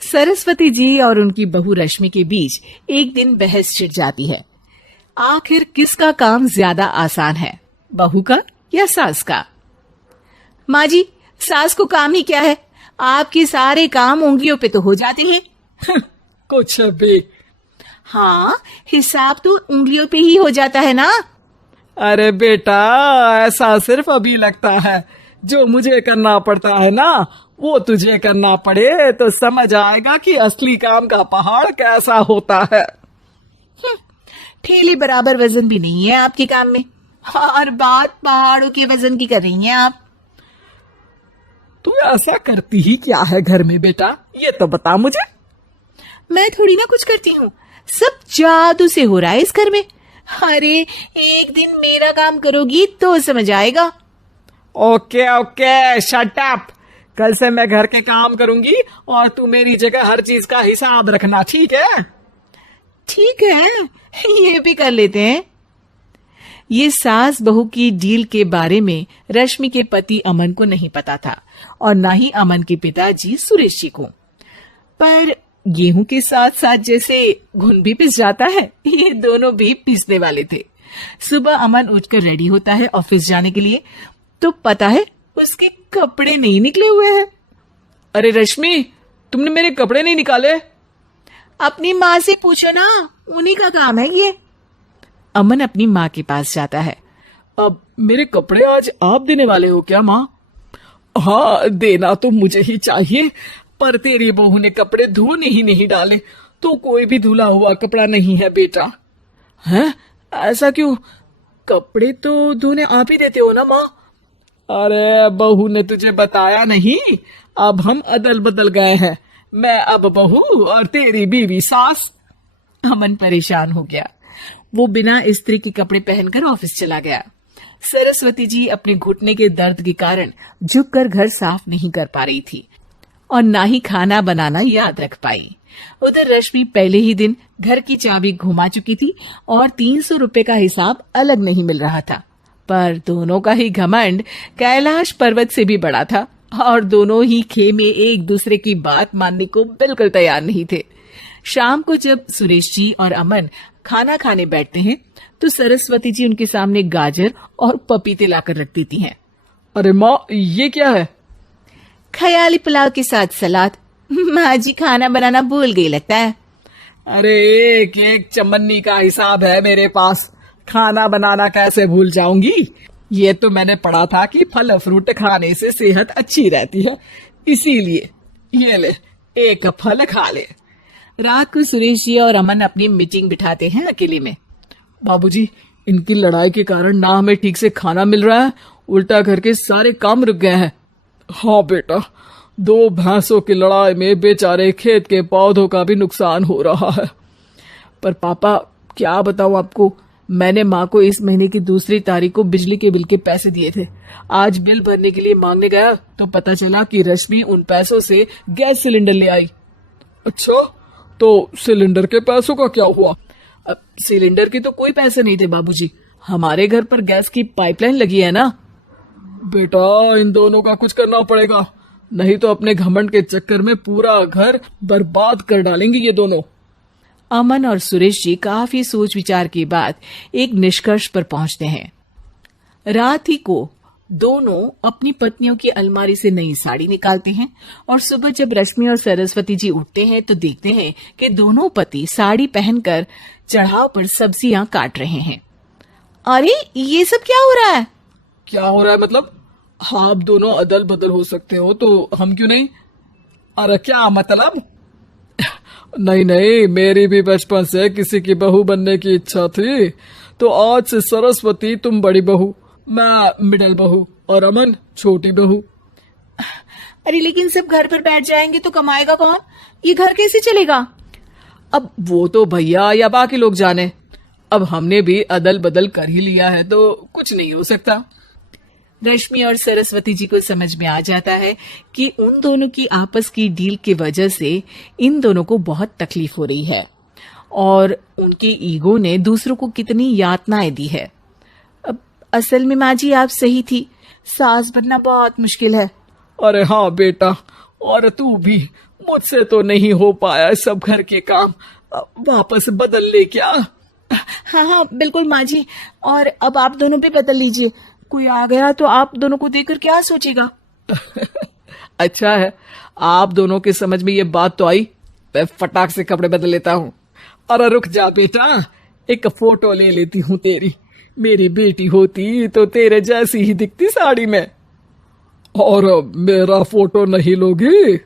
सरस्वती जी और उनकी बहू रश्मि के बीच एक दिन बहस छिड़ जाती है। आखिर किसका काम ज्यादा आसान है, बहू का या सास का? माँ जी, सास को काम ही क्या है, आपके सारे काम उंगलियों पे तो हो जाते हैं। कुछ भी। हाँ, हिसाब तो उंगलियों पे ही हो जाता है ना। अरे बेटा, ऐसा सिर्फ अभी लगता है। जो मुझे करना पड़ता है ना, वो तुझे करना पड़े तो समझ आएगा कि असली काम का पहाड़ कैसा होता है। ठेले बराबर वजन भी नहीं है आपके काम में, और बात पहाड़ों के वजन की कर रही हैं आप। तू ऐसा करती ही क्या है घर में बेटा, ये तो बता मुझे। मैं थोड़ी ना कुछ करती हूँ, सब जादू से हो रहा है इस घर में। अरे एक दिन मेरा काम करोगी तो समझ आएगा। Okay okay, shut up. कल से मैं घर के काम करूंगी और तू मेरी जगह हर चीज का हिसाब रखना, ठीक है? ठीक है, ये भी कर लेते हैं। ये सास बहू की डील के बारे में रश्मि के पति अमन को नहीं पता था, और ना ही अमन के पिताजी सुरेश जी को। पर गेहूं के साथ साथ जैसे घुन भी पिस जाता है, ये दोनों भी पिसने वाले थे। सुबह अमन उठकर रेडी होता है ऑफिस जाने के लिए, तो पता है उसके कपड़े नहीं निकले हुए हैं। अरे रश्मि, तुमने मेरे कपड़े नहीं निकाले? अपनी माँ से पूछो ना, उन्हीं का काम है ये। अमन अपनी माँ के पास जाता है। अब मेरे कपड़े आज आप देने वाले हो क्या माँ? हाँ, देना तो मुझे ही चाहिए, पर तेरी बहू ने कपड़े धोने ही नहीं डाले, तो कोई भी धुला हुआ कपड़ा नहीं है बेटा। हैं? ऐसा क्यों? कपड़े तो धोने आप ही देते हो ना माँ? अरे बहू ने तुझे बताया नहीं, अब हम अदल बदल गए हैं। मैं अब बहू और तेरी बीवी सास। अमन परेशान हो गया। वो बिना इस्त्री के कपड़े पहनकर ऑफिस चला गया। सरस्वती जी अपने घुटने के दर्द के कारण झुककर घर साफ नहीं कर पा रही थी, और ना ही खाना बनाना याद रख पाई। उधर रश्मि पहले ही दिन घर की चाबी घुमा चुकी थी और 300 रुपए का हिसाब अलग नहीं मिल रहा था। पर दोनों का ही घमंड कैलाश पर्वत से भी बड़ा था, और दोनों ही खेमे एक दूसरे की बात मानने को बिल्कुल तैयार नहीं थे। शाम को जब सुरेश जी और अमन खाना खाने बैठते हैं, तो सरस्वती जी उनके सामने गाजर और पपीते लाकर रख देती हैं। अरे माँ, ये क्या है? ख्याली पुलाव के साथ सलाद। माँ जी खाना बनाना भूल गई लगता है। अरे एक एक चमन्नी का हिसाब है मेरे पास, खाना बनाना कैसे भूल जाऊंगी? ये तो मैंने पढ़ा था कि फल फ्रूट खाने से सेहत अच्छी रहती है, इसीलिए ये ले, एक फल खा ले। रात को सुरेश जी और अमन अपनी मीटिंग बिठाते हैं अकेले में। बाबूजी, इनकी लड़ाई के कारण ना हमें ठीक से खाना मिल रहा है, उल्टा घर के सारे काम रुक गए हैं। हाँ बेटा, 2 भैंसों की लड़ाई में बेचारे खेत के पौधों का भी नुकसान हो रहा है। पर पापा, क्या बताऊं आपको, मैंने माँ को इस महीने की 2 तारीख को बिजली के बिल के पैसे दिए थे। आज बिल भरने के लिए मांगने गया तो पता चला कि रश्मि उन पैसों से गैस सिलेंडर ले आई। अच्छा, तो सिलेंडर के पैसों का क्या हुआ? अब सिलेंडर के तो कोई पैसे नहीं थे बाबूजी, हमारे घर पर गैस की पाइपलाइन लगी है ना। बेटा, इन दोनों का कुछ करना पड़ेगा, नहीं तो अपने घमंड के चक्कर में पूरा घर बर्बाद कर डालेंगे ये दोनों। अमन और सुरेश जी काफी सोच विचार के बाद एक निष्कर्ष पर पहुंचते हैं। रात ही को दोनों अपनी पत्नियों की अलमारी से नई साड़ी निकालते हैं, और सुबह जब रश्मि और सरस्वती जी उठते हैं तो देखते हैं कि दोनों पति साड़ी पहनकर चढ़ाव पर सब्जियां काट रहे हैं। अरे ये सब क्या हो रहा है? क्या हो रहा है मतलब? हाँ, आप दोनों अदल बदल हो सकते हो तो हम क्यों नहीं? अरे क्या मतलब? नहीं नहीं, मेरी भी बचपन से किसी की बहू बनने की इच्छा थी, तो आज से सरस्वती तुम बड़ी बहू, मैं मिडिल बहू और अमन छोटी बहू। अरे लेकिन सब घर पर बैठ जाएंगे तो कमाएगा कौन? ये घर कैसे चलेगा? अब वो तो भैया या बाकी लोग जाने, अब हमने भी अदल बदल कर ही लिया है तो कुछ नहीं हो सकता। रश्मि और सरस्वती जी को समझ में आ जाता है कि उन दोनों की आपस की डील की वजह से इन दोनों को बहुत तकलीफ हो रही है, और उनके ईगो ने दूसरों को कितनी यातनाएं दी है। अब असल में माँ जी आप सही थी, सास बनना बहुत मुश्किल है। अरे हाँ बेटा, और तू भी मुझसे तो नहीं हो पाया सब घर के काम, वापस बदल ले क्या? हाँ हाँ बिल्कुल माँ जी, और अब आप दोनों भी बदल लीजिए। कोई आ गया तो आप दोनों को देखकर क्या सोचेगा? अच्छा है, आप दोनों के समझ में ये बात तो आई। मैं फटाक से कपड़े बदल लेता हूँ। अरे रुक जा बेटा, एक फोटो ले लेती हूँ तेरी। मेरी बेटी होती तो तेरे जैसी ही दिखती साड़ी में। और मेरा फोटो नहीं लोगी?